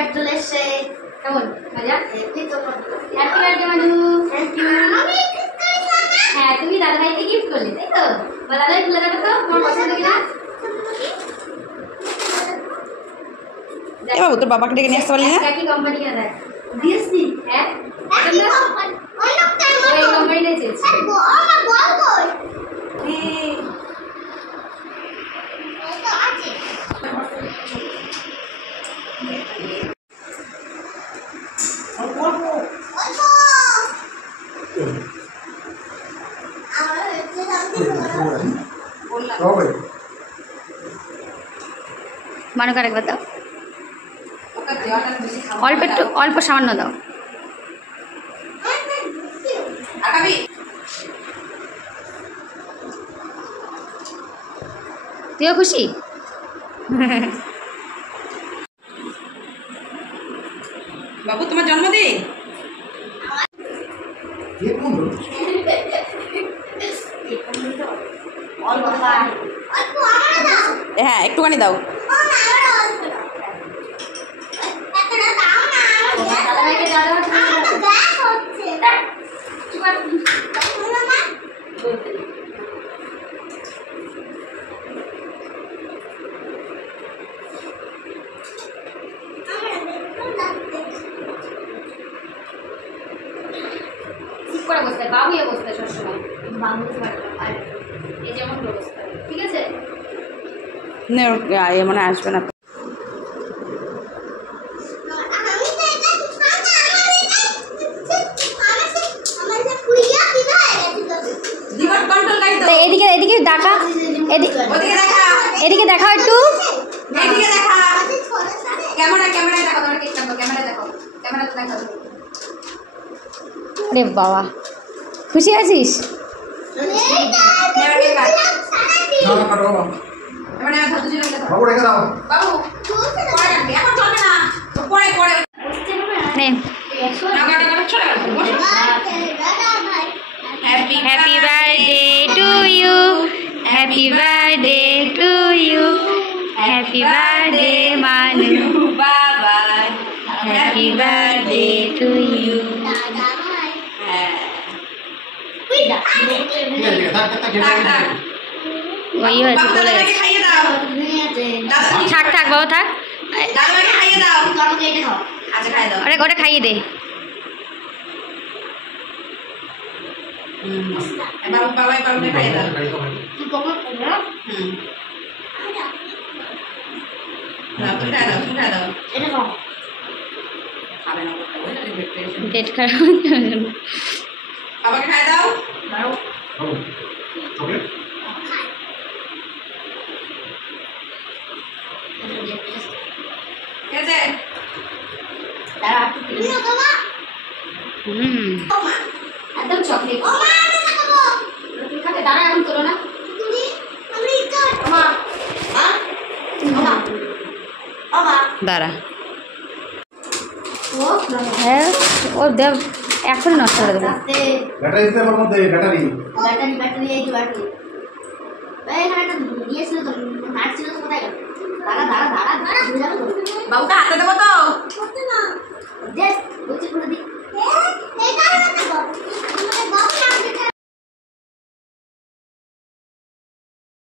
Bag চলে এসছে। কেমন মজা? Happy birthday Manu. Thank you. হ্যাঁ তুমি দাদা ভাইকে গিফট করলে তাই তো? দাদা ভাই খুলে দেখো তো তোমার পছন্দ কিনা। এ বাবু তোর বাবাকে ডেকে নিয়ে আসতে পারলি না? কি কোম্পানি কিনা দেখ দিয়েছি। হ্যাঁ ওই কোম্পানিটাই চেয়েছি। আমার বল কই? মানু কার একবার দাও, অল্প একটু অল্প সামান্য দাও। তুইও খুশি? বাবু তোমার জন্মদিন। হ্যাঁ একটুখানি দাও। বাবু অবস্থা সবসময় বাবু এই যেমন অবস্থা ঠিক আছে মনে আসবে না। এদিকে এদিকে দেখা, এদিকে দেখা একটু। আরে বাবা খুশি আছিস? Happy birthday to you, happy birthday to you, happy birthday Manu বাবা, হ্যাপি বার্থডে টু ইউ। ওই হয়েছে বলে গেছে। থাক থাক বাবা থাক, ওটা ওটা খাইয়ে দে। পেট খারাপ বাবাকে খাই দাও। একদম চকলেট দাঁড়া এখন তোলো না দাঁড়া। হ্যাঁ ও দেব এখন নষ্ট করে দেবো। ব্যাটারি ব্যাটারি এই যে ব্যাটারি এখানে একটা দিয়েছিল তো হাঁটছিল তো কোথায় গেল? দাঁড়া দাঁড়া দাঁড়া দাঁড়া বাবুকে হাতে দেবো তো দেখ বলছি করে দিই।